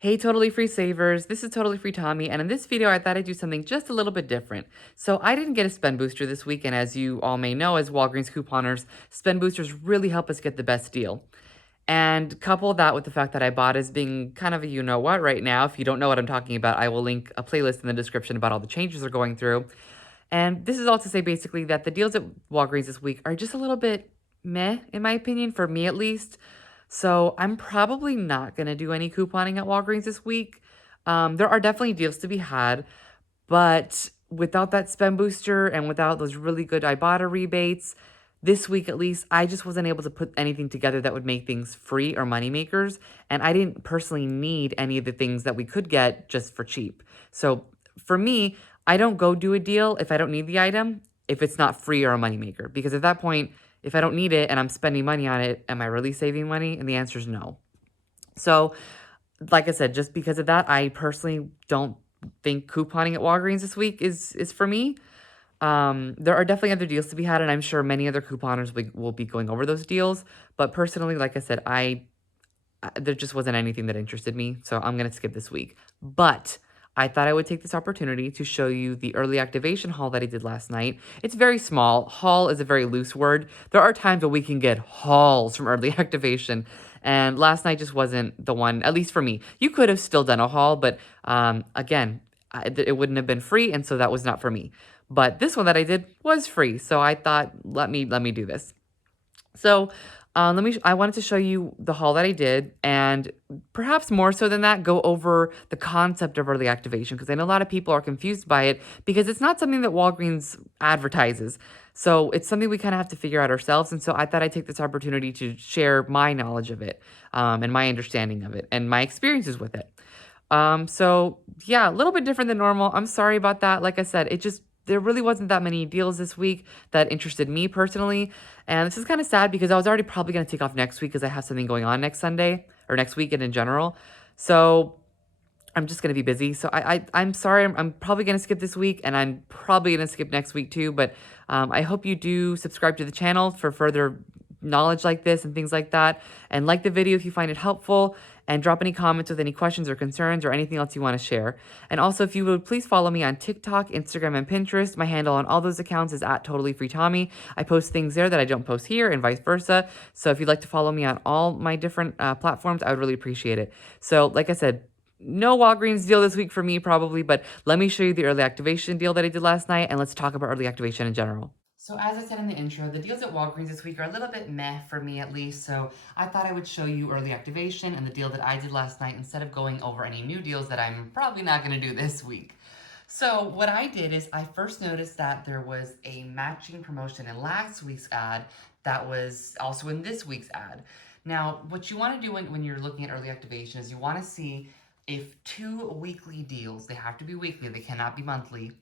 Hey, Totally Free Savers. This is Totally Free Tommy, and in this video, I thought I'd do something just a little bit different. So I didn't get a spend booster this week, and as you all may know, as Walgreens couponers, spend boosters really help us get the best deal. And couple that with the fact that I bought as being kind of a you-know-what right now. If you don't know what I'm talking about, I will link a playlist in the description about all the changes they're going through. And this is all to say basically that the deals at Walgreens this week are just a little bit meh, in my opinion, for me at least. So I'm probably not going to do any couponing at Walgreens this week. There are definitely deals to be had, but without that spend booster and without those really good Ibotta rebates, this week at least, I just wasn't able to put anything together that would make things free or money makers. And I didn't personally need any of the things that we could get just for cheap. So for me, I don't go do a deal if I don't need the item, if it's not free or a moneymaker. Because at that point, if I don't need it and I'm spending money on it, am I really saving money? And the answer is no. So, like I said, just because of that, I personally don't think couponing at Walgreens this week is for me. There are definitely other deals to be had, and I'm sure many other couponers will be going over those deals. But personally, like I said, there just wasn't anything that interested me, so I'm gonna skip this week. But I thought I would take this opportunity to show you the early activation haul that I did last night. It's very small. Haul is a very loose word. There are times where we can get hauls from early activation, and last night just wasn't the one, at least for me. You could have still done a haul, but again, it wouldn't have been free, and so that was not for me. But this one that I did was free, so I thought, let me do this. So, I wanted to show you the haul that I did, and perhaps more so than that, go over the concept of early activation because I know a lot of people are confused by it because it's not something that Walgreens advertises. So it's something we kind of have to figure out ourselves. And so I thought I'd take this opportunity to share my knowledge of it, and my understanding of it, and my experiences with it. So yeah, a little bit different than normal. I'm sorry about that. Like I said, there really wasn't that many deals this week that interested me personally. And this is kind of sad because I was already probably going to take off next week because I have something going on next Sunday or next weekend in general. So I'm just going to be busy. So I'm sorry. I'm probably going to skip this week and I'm probably going to skip next week too. But I hope you do subscribe to the channel for further knowledge like this and things like that. And like the video if you find it helpful. And drop any comments with any questions or concerns or anything else you want to share. And also, if you would please follow me on TikTok, Instagram, and Pinterest. My handle on all those accounts is at TotallyFreeTommy. I post things there that I don't post here and vice versa. So if you'd like to follow me on all my different platforms, I would really appreciate it. So like I said, no Walgreens deal this week for me probably, but let me show you the early activation deal that I did last night and let's talk about early activation in general. So as I said in the intro, the deals at Walgreens this week are a little bit meh for me at least, so I thought I would show you early activation and the deal that I did last night instead of going over any new deals that I'm probably not going to do this week. So what I did is I first noticed that there was a matching promotion in last week's ad that was also in this week's ad. Now, what you want to do when you're looking at early activation is you want to see if two weekly deals, they have to be weekly, they cannot be monthly,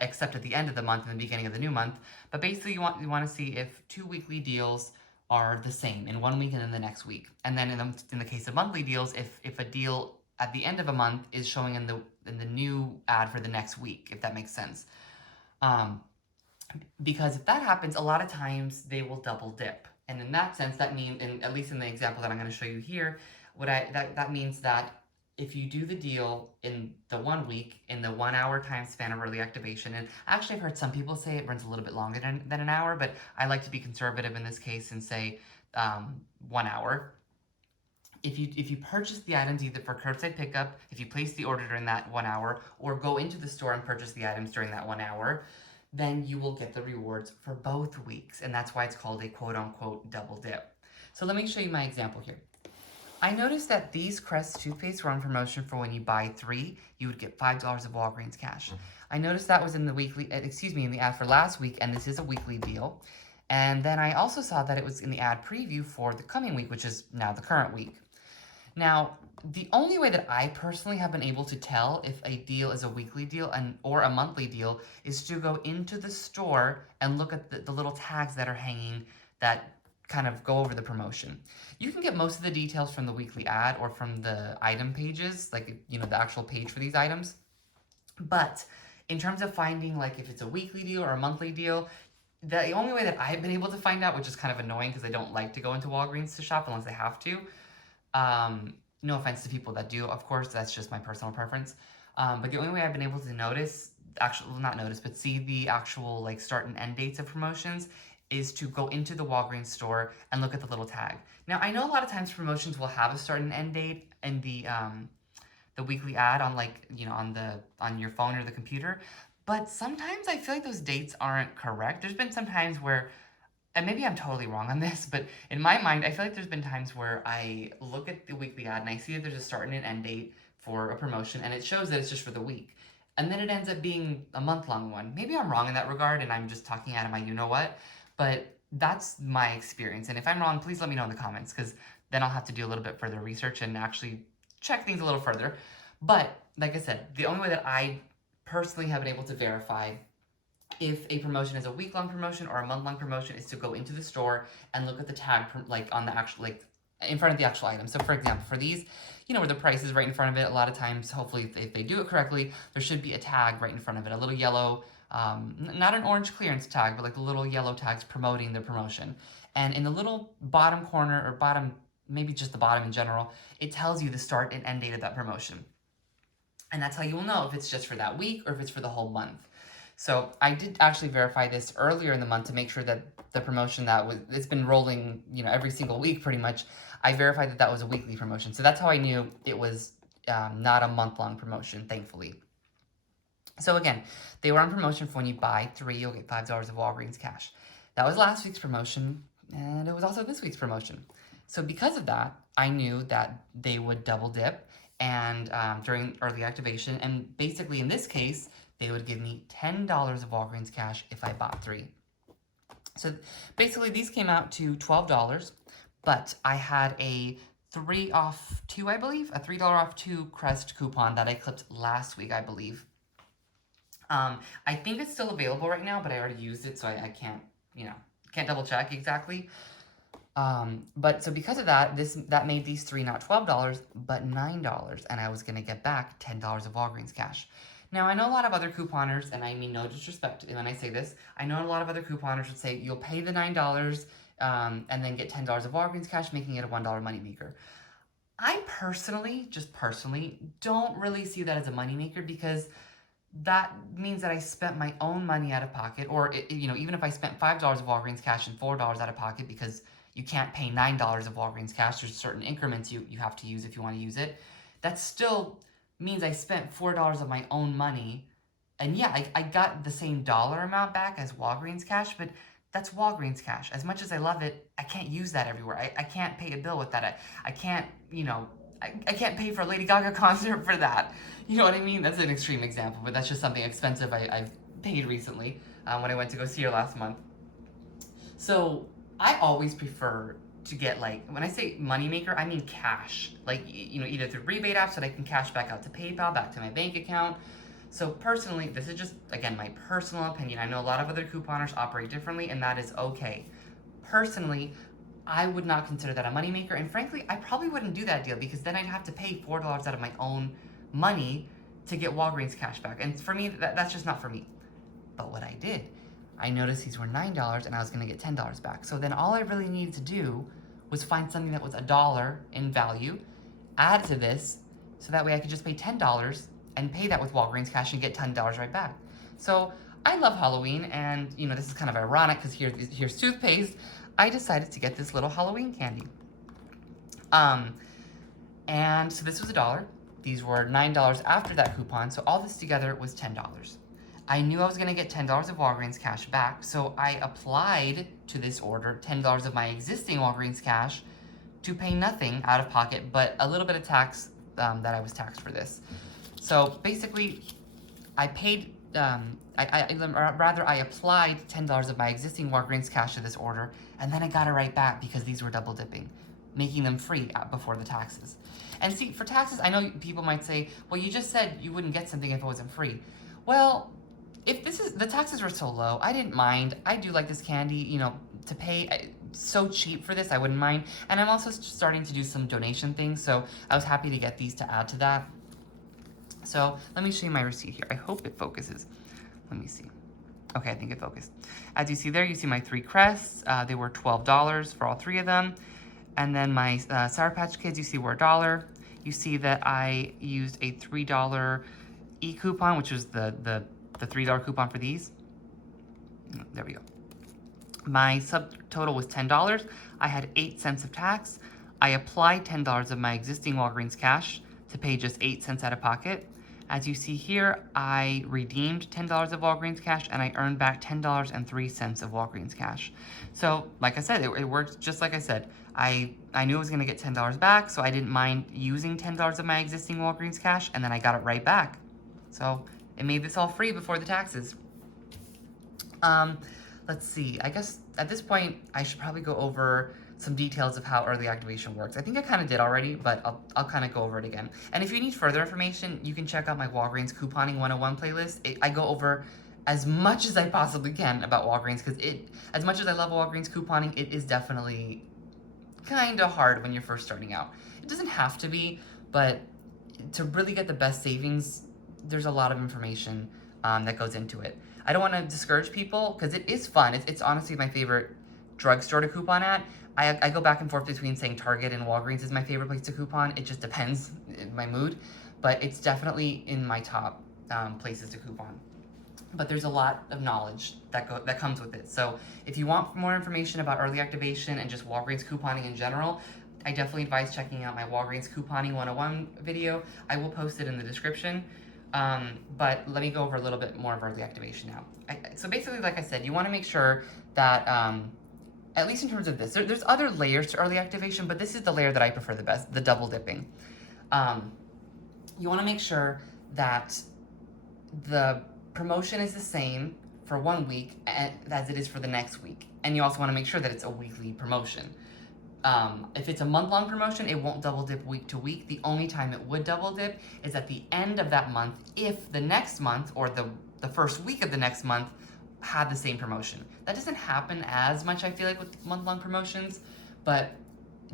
except at the end of the month and the beginning of the new month. But basically, you want to see if two weekly deals are the same in one week and in the next week. And then in the case of monthly deals, if a deal at the end of a month is showing in the new ad for the next week, if that makes sense. Because if that happens, a lot of times they will double dip. And in that sense, that means, at least in the example that I'm going to show you here, that means that if you do the deal in the 1 week, in the 1 hour time span of early activation, and actually I've heard some people say it runs a little bit longer than an hour, but I like to be conservative in this case and say 1 hour. If you purchase the items either for curbside pickup, if you place the order during that 1 hour, or go into the store and purchase the items during that 1 hour, then you will get the rewards for both weeks. And that's why it's called a quote-unquote double dip. So let me show you my example here. I noticed that these Crest toothpaste were on promotion for when you buy 3, you would get $5 of Walgreens cash. I noticed that was in the in the ad for last week, and this is a weekly deal. And then I also saw that it was in the ad preview for the coming week, which is now the current week. Now, the only way that I personally have been able to tell if a deal is a weekly deal or a monthly deal is to go into the store and look at the little tags that are hanging that kind of go over the promotion. You can get most of the details from the weekly ad or from the item pages, like, the actual page for these items. But in terms of finding, like, if it's a weekly deal or a monthly deal, the only way that I've been able to find out, which is kind of annoying because I don't like to go into Walgreens to shop unless I have to, No offense to people that do, of course, that's just my personal preference. But the only way I've been able to notice, actually, well, not notice, but see the actual like start and end dates of promotions is to go into the Walgreens store and look at the little tag. Now, I know a lot of times promotions will have a start and end date in the weekly ad on like, you know, on your phone or the computer, but sometimes I feel like those dates aren't correct. There's been some times where, and maybe I'm totally wrong on this, but in my mind, I feel like there's been times where I look at the weekly ad and I see that there's a start and an end date for a promotion, and it shows that it's just for the week. And then it ends up being a month-long one. Maybe I'm wrong in that regard, and I'm just talking out of my you-know-what, but that's my experience. And if I'm wrong, please let me know in the comments, because then I'll have to do a little bit further research and actually check things a little further. But, like I said, the only way that I personally have been able to verify if a promotion is a week-long promotion or a month-long promotion is to go into the store and look at the tag, like on the actual, like in front of the actual item. So for example, for these, you know, where the price is right in front of it, a lot of times, hopefully if they do it correctly, there should be a tag right in front of it, a little yellow, not an orange clearance tag, but like the little yellow tags promoting the promotion. And in the little bottom corner, or bottom, maybe just the bottom in general, it tells you the start and end date of that promotion. And that's how you will know if it's just for that week or if it's for the whole month. So I did actually verify this earlier in the month to make sure that the promotion it's been rolling, you know, every single week pretty much. I verified that that was a weekly promotion. So that's how I knew it was not a month-long promotion, thankfully. So again, they were on promotion for when you buy 3, you'll get $5 of Walgreens cash. That was last week's promotion, and it was also this week's promotion. So because of that, I knew that they would double dip and during early activation, and basically in this case, they would give me $10 of Walgreens cash if I bought 3. So basically these came out to $12, but I had a 3 off 2, I believe, a $3 off 2 Crest coupon that I clipped last week, I believe. I think it's still available right now, but I already used it, so I can't, you know, can't double check exactly. But so because of that, that made these 3 not $12, but $9, and I was gonna get back $10 of Walgreens cash. Now, I know a lot of other couponers, and I mean no disrespect when I say this, I know a lot of other couponers would say you'll pay the $9 and then get $10 of Walgreens cash, making it a $1 moneymaker. I personally, just personally, don't really see that as a moneymaker, because that means that I spent my own money out of pocket, or, you know, even if I spent $5 of Walgreens cash and $4 out of pocket, because you can't pay $9 of Walgreens cash, there's certain increments you have to use if you want to use it, that still means I spent $4 of my own money, and yeah, I got the same dollar amount back as Walgreens cash, but that's Walgreens cash. As much as I love it, I can't use that everywhere. I can't pay a bill with that. I can't, you know, I can't pay for a Lady Gaga concert for that. You know what I mean? That's an extreme example, but that's just something expensive I've paid recently when I went to go see her last month. So I always prefer to get, like, when I say moneymaker, I mean cash. Like, you know, either through rebate apps that I can cash back out to PayPal, back to my bank account. So personally, this is just, again, my personal opinion. I know a lot of other couponers operate differently, and that is okay. Personally, I would not consider that a moneymaker, and frankly, I probably wouldn't do that deal, because then I'd have to pay $4 out of my own money to get Walgreens cash back. And for me, that's just not for me. But what I did, I noticed these were $9 and I was gonna get $10 back. So then all I really needed to do was find something that was $1 in value, add to this, so that way I could just pay $10 and pay that with Walgreens cash and get $10 right back. So I love Halloween, and you know, this is kind of ironic because here's toothpaste. I decided to get this little Halloween candy. And so this was $1. These were $9 after that coupon, so all this together was $10. I knew I was gonna get $10 of Walgreens cash back, so I applied to this order $10 of my existing Walgreens cash to pay nothing out of pocket, but a little bit of tax that I was taxed for this. So basically, I paid, I applied $10 of my existing Walgreens cash to this order, and then I got it right back because these were double dipping, making them free before the taxes. And see, for taxes, I know people might say, well, you just said you wouldn't get something if it wasn't free. Well, if the taxes were so low, I didn't mind. I do like this candy, you know, to pay so cheap for this, I wouldn't mind. And I'm also starting to do some donation things, so I was happy to get these to add to that. So let me show you my receipt here. I hope it focuses. Let me see. Okay, I think it focused. As you see there, you see my 3 crests. They were $12 for all 3 of them. And then my Sour Patch Kids, you see, were $1. you see that I used a $3 e-coupon, which was the $3 coupon for these. There we go. My subtotal was $10. I had 8 cents of tax. I applied $10 of my existing Walgreens cash to pay just 8 cents out of pocket. As you see here, I redeemed $10 of Walgreens cash and I earned back $10.03 of Walgreens cash. So, like I said, it worked just like I said. I knew I was gonna get $10 back, so I didn't mind using $10 of my existing Walgreens cash, and then I got it right back. So, it made this all free before the taxes. Let's see, I guess at this point, I should probably go over some details of how early activation works. I think I kind of did already, but I'll kind of go over it again. And if you need further information, you can check out my Walgreens Couponing 101 playlist. I go over as much as I possibly can about Walgreens, because as much as I love Walgreens couponing, it is definitely kind of hard when you're first starting out. It doesn't have to be, but to really get the best savings, there's a lot of information that goes into it. I don't want to discourage people because it is fun. It's honestly my favorite drugstore to coupon at. I go back and forth between saying Target and Walgreens is my favorite place to coupon. It just depends in my mood, but it's definitely in my top places to coupon. But there's a lot of knowledge that comes with it. So if you want more information about early activation and just Walgreens couponing in general, I definitely advise checking out my Walgreens Couponing 101 video. I will post it in the description. But let me go over a little bit more of early activation now. So basically, like I said, you want to make sure that, at least in terms of this, there's other layers to early activation, but this is the layer that I prefer the best, the double dipping. You want to make sure that the promotion is the same for 1 week as it is for the next week. And you also want to make sure that it's a weekly promotion. If it's a month-long promotion, it won't double dip week to week. The only time it would double dip is at the end of that month if the next month or the first week of the next month had the same promotion. That doesn't happen as much, I feel like, with month-long promotions, but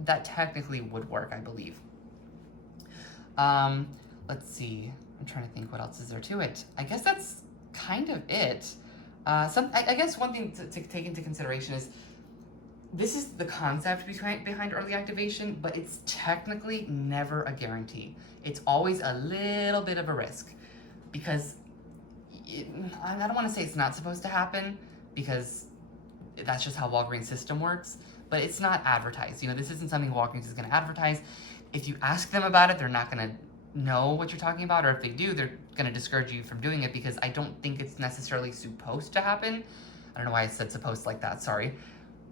that technically would work, I believe. Let's see. I'm trying to think what else is there to it. I guess that's kind of it. I guess one thing to take into consideration is this is the concept behind early activation, but it's technically never a guarantee. It's always a little bit of a risk because I don't want to say it's not supposed to happen because that's just how Walgreens' system works, but it's not advertised. You know, this isn't something Walgreens is going to advertise. If you ask them about it, they're not going to know what you're talking about, or if they do, they're going to discourage you from doing it because I don't think it's necessarily supposed to happen. I don't know why I said supposed like that, sorry.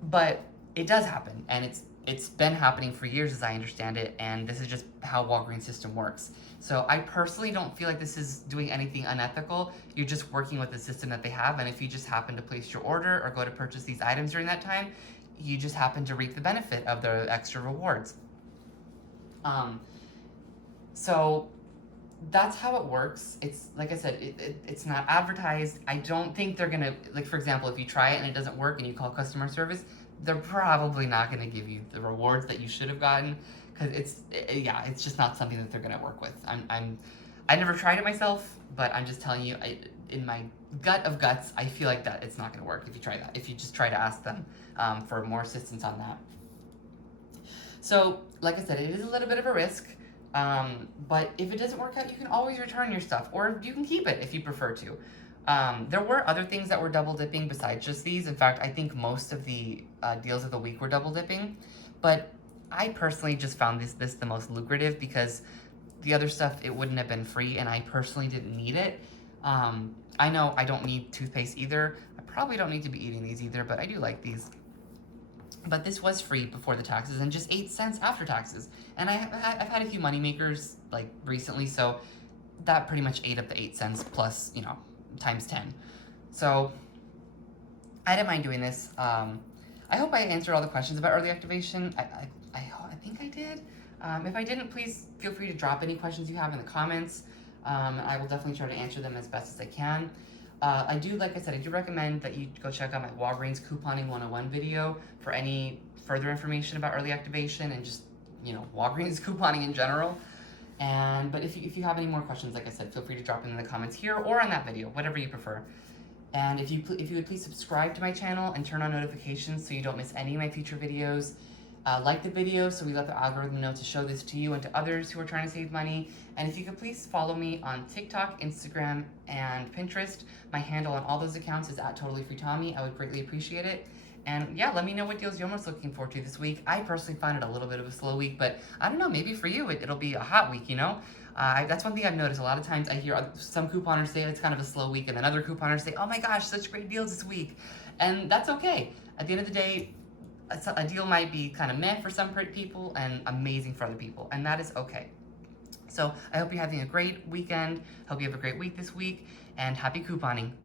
But it does happen, and it's been happening for years as I understand it, and this is just how Walgreens' system works. So I personally don't feel like this is doing anything unethical. You're just working with the system that they have, and if you just happen to place your order or go to purchase these items during that time, you just happen to reap the benefit of the extra rewards. So that's how it works. It's like I said, it's not advertised. I don't think they're gonna, like, for example, if you try it and it doesn't work and you call customer service, they're probably not gonna give you the rewards that you should have gotten because it's just not something that they're gonna work with. I never tried it myself, but I'm just telling you, in my gut of guts, I feel like that it's not gonna work if you try that. If you just try to ask them for more assistance on that. So, like I said, it is a little bit of a risk. But if it doesn't work out, you can always return your stuff, or you can keep it if you prefer to. There were other things that were double dipping besides just these. In fact, I think most of the deals of the week were double dipping, but I personally just found this the most lucrative because the other stuff, it wouldn't have been free, and I personally didn't need it. I know I don't need toothpaste either. I probably don't need to be eating these either, but I do like these. But this was free before the taxes and just 8 cents after taxes. And I've had a few money makers like recently, so that pretty much ate up the 8 cents plus, you know, times 10. So I didn't mind doing this. I hope I answered all the questions about early activation. I think I did. If I didn't, please feel free to drop any questions you have in the comments. I will definitely try to answer them as best as I can. Like I said, I do recommend that you go check out my Walgreens Couponing 101 video for any further information about early activation and just, you know, Walgreens couponing in general. But if you have any more questions, like I said, feel free to drop them in the comments here or on that video, whatever you prefer. And if you would please subscribe to my channel and turn on notifications so you don't miss any of my future videos. Like the video so we let the algorithm know to show this to you and to others who are trying to save money. And if you could please follow me on TikTok, Instagram, and Pinterest. My handle on all those accounts is @TotallyFreeTommy. I would greatly appreciate it. And yeah, let me know what deals you're most looking forward to this week. I personally find it a little bit of a slow week, but I don't know, maybe for you it'll be a hot week, you know? That's one thing I've noticed. A lot of times I hear some couponers say it's kind of a slow week, and then other couponers say, oh my gosh, such great deals this week. And that's okay. At the end of the day, a deal might be kind of meh for some people and amazing for other people, and that is okay. So I hope you're having a great weekend. Hope you have a great week this week, and happy couponing.